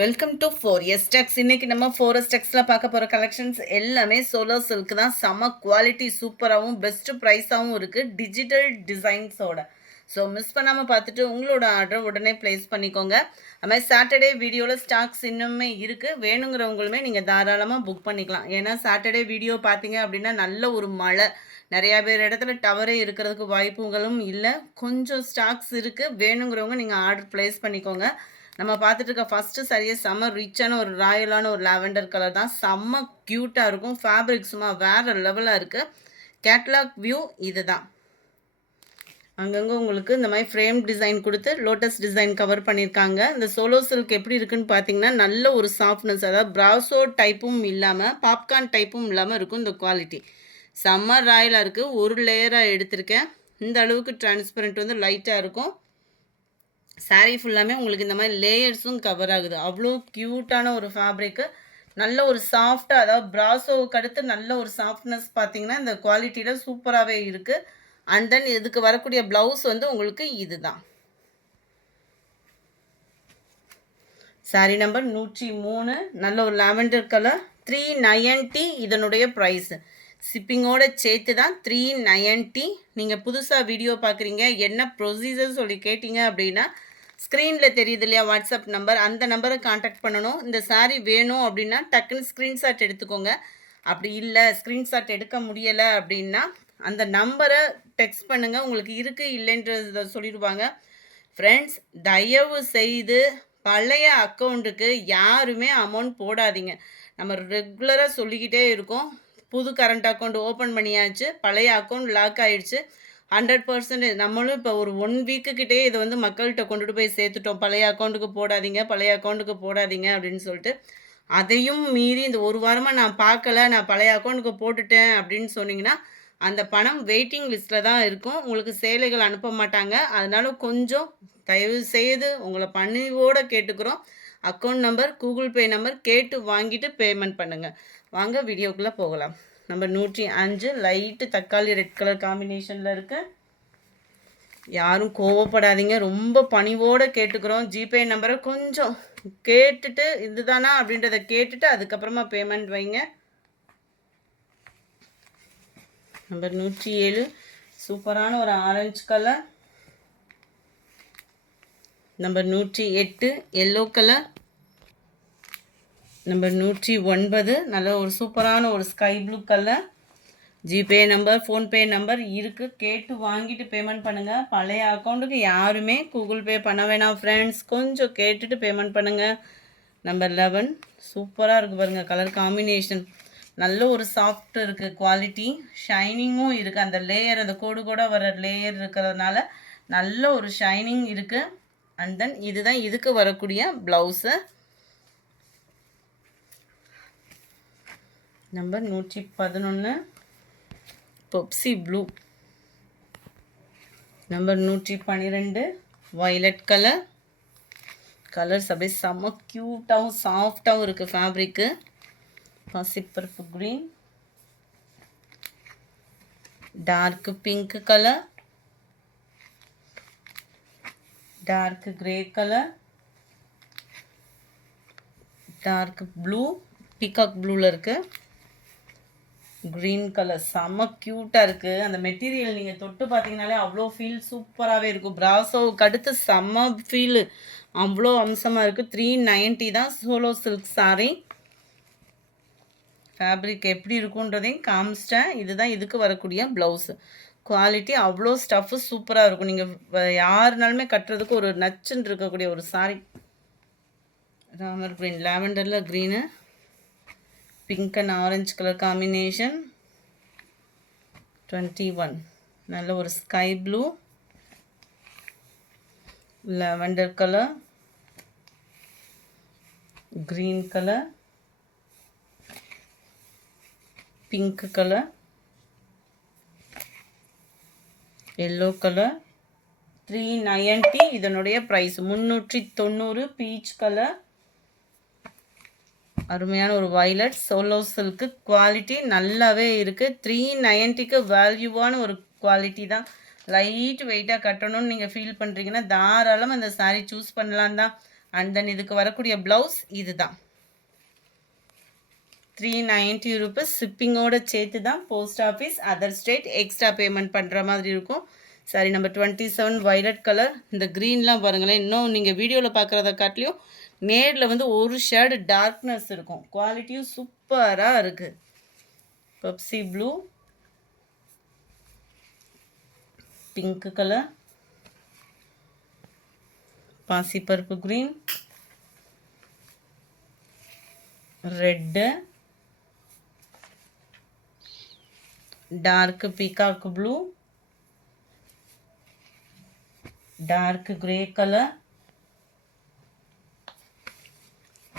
Welcome to 4S Tex. இன்னைக்கு நம்ம 4S Texல பார்க்க போகிற கலெக்ஷன்ஸ் எல்லாமே சோலோ சில்க் தான். செம குவாலிட்டி, சூப்பராகவும் பெஸ்ட் ப்ரைஸாகவும் இருக்குது, டிஜிட்டல் டிசைன்ஸோட. ஸோ மிஸ் பண்ணாமல் பார்த்துட்டு உங்களோட ஆர்டர் உடனே ப்ளேஸ் பண்ணிக்கோங்க. அது மாதிரி சாட்டர்டே வீடியோவில் ஸ்டாக்ஸ் இன்னுமே இருக்குது, வேணுங்கிறவங்களுமே நீங்கள் தாராளமாக புக் பண்ணிக்கலாம். ஏன்னா சாட்டர்டே வீடியோ பார்த்தீங்க அப்படின்னா நல்ல ஒரு மழை, நிறையா பேர் இடத்துல டவரே இருக்கிறதுக்கு வாய்ப்புகளும் இல்லை. கொஞ்சம் ஸ்டாக்ஸ் இருக்குது, வேணுங்கிறவங்க நீங்கள் ஆர்டர் ப்ளேஸ் பண்ணிக்கோங்க. நம்ம பார்த்துட்டு இருக்க ஃபஸ்ட்டு சரியே செம்ம ரிச்சான ஒரு ராயலான ஒரு லாவெண்டர் கலர் தான். செம்ம க்யூட்டாக இருக்கும். ஃபேப்ரிக் சும்மா வேறு லெவலாக இருக்குது. கேட்லாக் வியூ இது தான். அங்கங்கே உங்களுக்கு இந்த மாதிரி ஃப்ரேம் டிசைன் கொடுத்து லோட்டஸ் டிசைன் கவர் பண்ணியிருக்காங்க. இந்த சோலோ சில்க் எப்படி இருக்குன்னு பார்த்தீங்கன்னா நல்ல ஒரு சாஃப்ட்னஸ், அதாவது ப்ராசோ டைப்பும் இல்லாமல் பாப்கார்ன் டைப்பும் இல்லாமல் இருக்கும். இந்த குவாலிட்டி செம்ம ராயலாக இருக்குது. ஒரு லேயராக எடுத்திருக்கேன். இந்த அளவுக்கு டிரான்ஸ்பரண்ட் வந்து லைட்டாக இருக்கும். சாரீ ஃபுல்லாமே உங்களுக்கு இந்த மாதிரி லேயர்ஸும் கவர் ஆகுது. அவ்வளோ க்யூட்டான ஒரு ஃபேப்ரிக்கு, நல்ல ஒரு சாஃப்டாக, அதாவது ப்ராசோவுக்கு அடுத்து நல்ல ஒரு சாஃப்ட்னஸ் பார்த்தீங்கன்னா இந்த குவாலிட்டியில் சூப்பராகவே இருக்குது. அண்ட் தென் இதுக்கு வரக்கூடிய ப்ளவுஸ் வந்து உங்களுக்கு இது தான். சாரீ நம்பர் 103, நல்ல ஒரு லாவெண்டர் கலர், 390 இதனுடைய ப்ரைஸு. ஷிப்பிங்கோட சேர்த்து தான் 390. நீங்கள் புதுசாக வீடியோ பார்க்குறீங்க, என்ன ப்ரொசீஜர் சொல்லி கேட்டிங்க அப்படின்னா ஸ்க்ரீனில் தெரியுது இல்லையா வாட்ஸ்அப் நம்பர், அந்த நம்பரை காண்டாக்ட் பண்ணணும். இந்த சாரீ வேணும் அப்படின்னா டக்குன்னு ஸ்க்ரீன்ஷாட் எடுத்துக்கோங்க. அப்படி இல்லை ஸ்க்ரீன்ஷாட் எடுக்க முடியலை அப்படின்னா அந்த நம்பரை டெக்ஸ்ட் பண்ணுங்கள், உங்களுக்கு இருக்குது இல்லைன்றத சொல்லிடுவாங்க. ஃப்ரெண்ட்ஸ், தயவு செய்து பழைய அக்கௌண்ட்டுக்கு யாருமே அமௌண்ட் போடாதீங்க. நம்ம ரெகுலராக சொல்லிக்கிட்டே இருக்கோம். புது கரண்ட் அக்கௌண்ட் ஓப்பன் பண்ணியாச்சு, பழைய அக்கௌண்ட் லாக் ஆகிடுச்சு. 100% நம்மளும் இப்போ ஒரு 1 வீக்குக்கிட்டே இதை வந்து மக்கள்கிட்ட கொண்டுட்டு போய் சேர்த்துட்டோம். பழைய அக்கௌண்ட்டுக்கு போடாதீங்க, பழைய அக்கௌண்ட்டுக்கு போடாதீங்க அப்படின்னு சொல்லிட்டு. அதையும் மீறி இந்த ஒரு வாரமாக நான் பார்க்கல, நான் பழைய அக்கௌண்ட்டுக்கு போட்டுட்டேன் அப்படின்னு சொன்னீங்கன்னா அந்த பணம் வெயிட்டிங் லிஸ்ட்டில் தான் இருக்கும். உங்களுக்கு சேலைகள் அனுப்ப மாட்டாங்க. அதனால கொஞ்சம் தயவு செய்து உங்களை பணிவோடு கேட்டுக்கிறோம். Account number, Google Pay number கேட்டு வாங்கிட்டு பேமெண்ட் பண்ணுங்கள். வாங்க வீடியோக்குள்ளே போகலாம். நம்பர் 105 லைட்டு தக்காளி ரெட் கலர் காம்பினேஷனில் இருக்குது. யாரும் கோவப்படாதீங்க, ரொம்ப பணிவோடு கேட்டுக்கிறோம். ஜிபே நம்பரை கொஞ்சம் கேட்டுட்டு இதுதானா அப்படின்றத கேட்டுட்டு அதுக்கப்புறமா பேமெண்ட் வைங்க. நம்பர் 107 சூப்பரான ஒரு orange colour. Number 108 yellow colour. Number 109 நல்ல ஒரு சூப்பரான ஒரு sky blue colour. GPay number, PhonePe number இருக்குது, கேட்டு வாங்கிட்டு பேமெண்ட் பண்ணுங்கள். பழைய அக்கௌண்ட்டுக்கு யாருமே கூகுள் பே பண்ண வேணாம் ஃப்ரெண்ட்ஸ், கொஞ்சம் கேட்டுட்டு பேமெண்ட் பண்ணுங்கள். நம்பர் 11 சூப்பராக இருக்குது பாருங்கள், கலர் காம்பினேஷன் நல்ல ஒரு சாஃப்ட் இருக்குது, குவாலிட்டி ஷைனிங்கும் இருக்குது. அந்த லேயர், அந்த கோடு கூட வர லேயர் இருக்கிறதுனால நல்ல ஒரு ஷைனிங் இருக்குது. அண்ட் தென் இதுதான் இதுக்கு வரக்கூடிய blouse. Number 111 Pepsi blue. Number 112 violet colour. Colours அப்படியே செம்ம க்யூட்டாகவும் சாஃப்டாகவும் இருக்குது ஃபேப்ரிக்கு. பசிப்பருப்பு green, dark pink colour, dark grey colour, dark blue, peacock ப்ளூவில் இருக்குது, க்ரீன் கலர். செம்ம க்யூட்டாக இருக்குது. அந்த மெட்டீரியல் நீங்கள் தொட்டு பார்த்தீங்கனாலே அவ்வளோ ஃபீல் சூப்பராகவே இருக்கும். ப்ராசோவுக்கு அடுத்து செம்ம ஃபீலு, அவ்வளோ அம்சமாக இருக்குது. 390 தான் சோலோ சில்க் சாரீ. ஃபேப்ரிக் எப்படி இருக்குன்றதையும் காமிச்சிட்டேன். இதுதான் இதுக்கு வரக்கூடிய ப்ளவுஸு. குவாலிட்டி அவ்வளோ ஸ்டஃப்பு சூப்பராக இருக்கும். நீங்கள் யாருனாலுமே கட்டுறதுக்கு ஒரு நச்சுன்னு இருக்கக்கூடிய ஒரு சாரீ. ராமர் க்ரீன், லாவெண்டரில் green, pink and orange colour combination. 21 நல்ல ஒரு sky blue, lavender colour, green colour, pink colour, yellow colour. 390 இதனுடைய ப்ரைஸ். 390 peach colour. அருமையான ஒரு வயலட் சோலோ சில்க்கு, குவாலிட்டி நல்லாவே இருக்குது. 390க்கு வேல்யூவான ஒரு குவாலிட்டி தான். லைட் வெயிட்டாக கட்டணும்னு நீங்கள் ஃபீல் பண்ணுறீங்கன்னா தாராளமாக அந்த சாரீ சூஸ் பண்ணலாம் தான். அண்ட் தென் இதுக்கு வரக்கூடிய ப்ளவுஸ் இது தான் 390 rupees. ஷிப்பிங்கோட சேர்த்து தான். Post office other state extra payment பண்ணுற மாதிரி இருக்கும். Sorry number 27 violet colour. இந்த க்ரீன்லாம் பாருங்களேன், இன்னும் நீங்கள் வீடியோவில் பார்க்குறத காட்டிலையும் நேரில் வந்து ஒரு ஷேடு டார்க்னஸ் இருக்கும். குவாலிட்டியும் சூப்பராக இருக்குது. பெப்சி ப்ளூ, பிங்க் கலர், பாசிப்பருப்பு green, red, dark peacock blue, dark grey colour,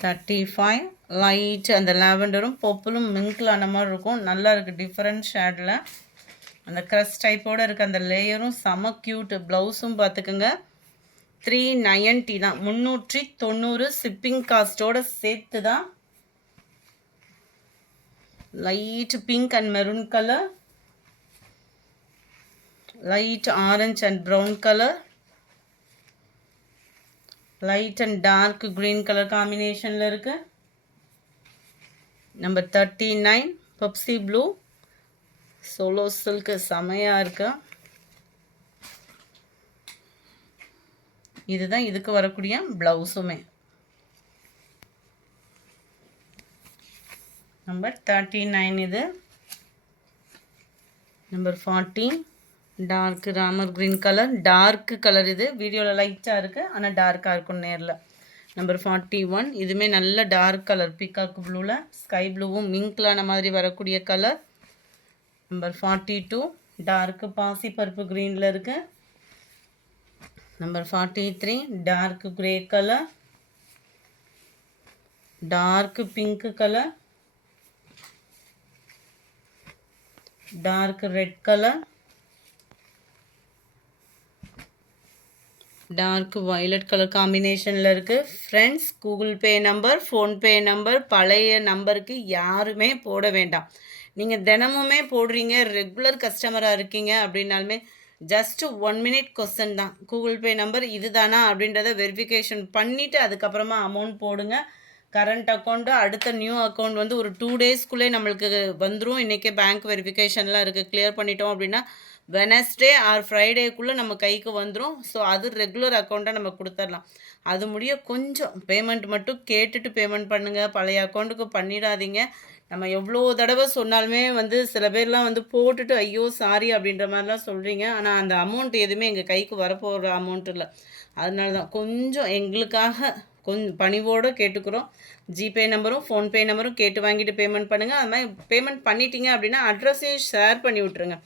35 light அந்த லாவெண்டரும் பர்பிளும் மிங்கில் ஆன மாதிரி இருக்கும். நல்லா இருக்குது டிஃப்ரெண்ட் ஷேடில். அந்த க்ரஷ் டைப்போடு இருக்குது. அந்த லேயரும் செம க்யூட். ப்ளவுஸும் பார்த்துக்குங்க 390 தான், 390 ஷிப்பிங் காஸ்ட்டோடு சேர்த்து தான். Light pink and maroon colour, light orange and brown colour, light and dark green colour காம்பினேஷனில் இருக்குது. Number 39 Pepsi blue, solo silk செமையாக இருக்கு. இதுதான் இதுக்கு வரக்கூடிய ப்ளவுஸுமே. நம்பர் 39 இது. Number 40 dark Ramar green colour. Dark colour இது. வீடியோவில் லைட்டாக இருக்குது, ஆனால் டார்க்காக இருக்கும் நேரில். நம்பர் 41 இதுவுமே நல்ல டார்க் கலர். பீகாக் ப்ளூவில் ஸ்கை ப்ளூவும் மிங்க்லான மாதிரி வரக்கூடிய கலர். நம்பர் 42 டார்க் பாசி பருப்பு க்ரீனில் இருக்குது. Number 43 dark grey colour, dark pink colour, dark red colour, dark violet colour காம்பினேஷனில் இருக்குது. Friends, Google Pay number, PhonePe number பழைய நம்பருக்கு யாருமே போட வேண்டாம். நீங்கள் தினமுமே போடுறீங்க, ரெகுலர் கஸ்டமராக இருக்கீங்க அப்படின்னாலுமே ஜஸ்ட் 1 minute கொஸ்டின் தான். கூகுள் பே நம்பர் இது தானா அப்படின்றத வெரிஃபிகேஷன் பண்ணிவிட்டு அதுக்கப்புறமா அமௌண்ட் போடுங்க. கரண்ட் அக்கௌண்ட்டு அடுத்த நியூ அக்கௌண்ட் வந்து ஒரு 2 daysக்குள்ளே நம்மளுக்கு வந்துடும். இன்றைக்கே பேங்க் வெரிஃபிகேஷன்லாம் இருக்குது. கிளியர் பண்ணிட்டோம் அப்படின்னா வெனஸ்டே ஆர் ஃப்ரைடேக்குள்ளே நம்ம கைக்கு வந்துடும். ஸோ அது ரெகுலர் அக்கௌண்ட்டாக நம்ம கொடுத்துடலாம். அது முடிய கொஞ்சம் பேமெண்ட் மட்டும் கேட்டுட்டு பேமெண்ட் பண்ணுங்கள். பழைய அக்கௌண்ட்டுக்கு பண்ணிடாதீங்க. நம்ம எவ்வளோ தடவை சொன்னாலுமே வந்து சில பேர்லாம் வந்து போட்டுட்டு ஐயோ சாரி அப்படின்ற மாதிரிலாம் சொல்கிறீங்க. ஆனால் அந்த அமௌண்ட் எதுவுமே எங்கள் கைக்கு வரப்போகிற அமௌண்ட் இல்லை. அதனால தான் கொஞ்சம் எங்களுக்காக கொஞ்சம் பணிவோடு கேட்டுக்கிறோம். ஜிபே நம்பரும் ஃபோன்பே நம்பரும் கேட்டு வாங்கிட்டு பேமெண்ட் பண்ணுங்கள். அது மாதிரி பேமெண்ட் பண்ணிட்டீங்க அப்படின்னா அட்ரஸையும் ஷேர் பண்ணி விட்ருங்க.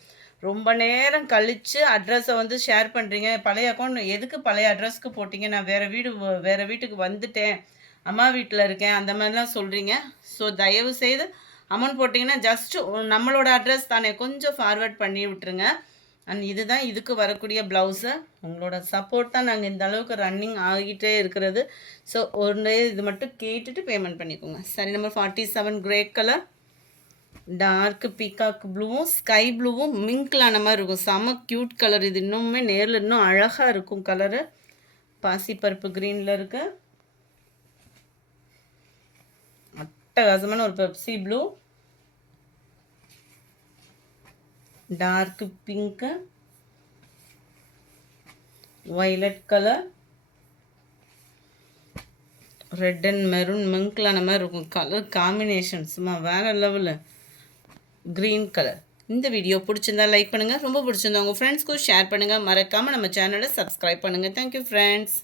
ரொம்ப நேரம் கழித்து அட்ரஸை வந்து ஷேர் பண்ணுறீங்க. பழைய அக்கௌண்ட் எதுக்கு பழைய அட்ரஸ்க்கு போட்டிங்க, நான் வேறு வீட்டுக்கு வந்துட்டேன், அம்மா வீட்டில் இருக்கேன், அந்த மாதிரிலாம் சொல்கிறீங்க. ஸோ தயவு செய்து அமௌண்ட் போட்டிங்கன்னா ஜஸ்ட்டு நம்மளோட அட்ரஸ் தானே, கொஞ்சம் ஃபார்வேர்ட் பண்ணி விட்டுருங்க. அண்ட் இதுதான் இதுக்கு வரக்கூடிய ப்ளவுஸு. உங்களோட சப்போர்ட் தான் நாங்கள் இந்த அளவுக்கு ரன்னிங் ஆகிட்டே இருக்கிறது. ஸோ ஒரு இது மட்டும் கேட்டுட்டு பேமெண்ட் பண்ணிக்கோங்க. சரி, number 47 grey colour, dark peacock ப்ளூவும் ஸ்கை ப்ளூவும் மிங்க்லான மாதிரி இருக்கும். செம க்யூட் கலர் இது. இன்னுமே நேரில் இன்னும் அழகாக இருக்கும் கலரு. பாசிப்பருப்பு க்ரீனில் இருக்குது. அட்டகாசமான ஒரு Pepsi blue, dark pink, violet colour, red and maroon மிங்க்லான மாதிரி இருக்கும். கலர் காம்பினேஷன் சும்மா வேறு லெவலு. Green colour. இந்த வீடியோ பிடிச்சிருந்தா லைக் பண்ணுங்கள். ரொம்ப பிடிச்சிருந்தா உங்கள் ஃப்ரெண்ட்ஸ்க்கும் ஷேர் பண்ணுங்கள். மறக்காமல் நம்ம சேனலை சப்ஸ்கிரைப் பண்ணுங்கள். Thank you friends.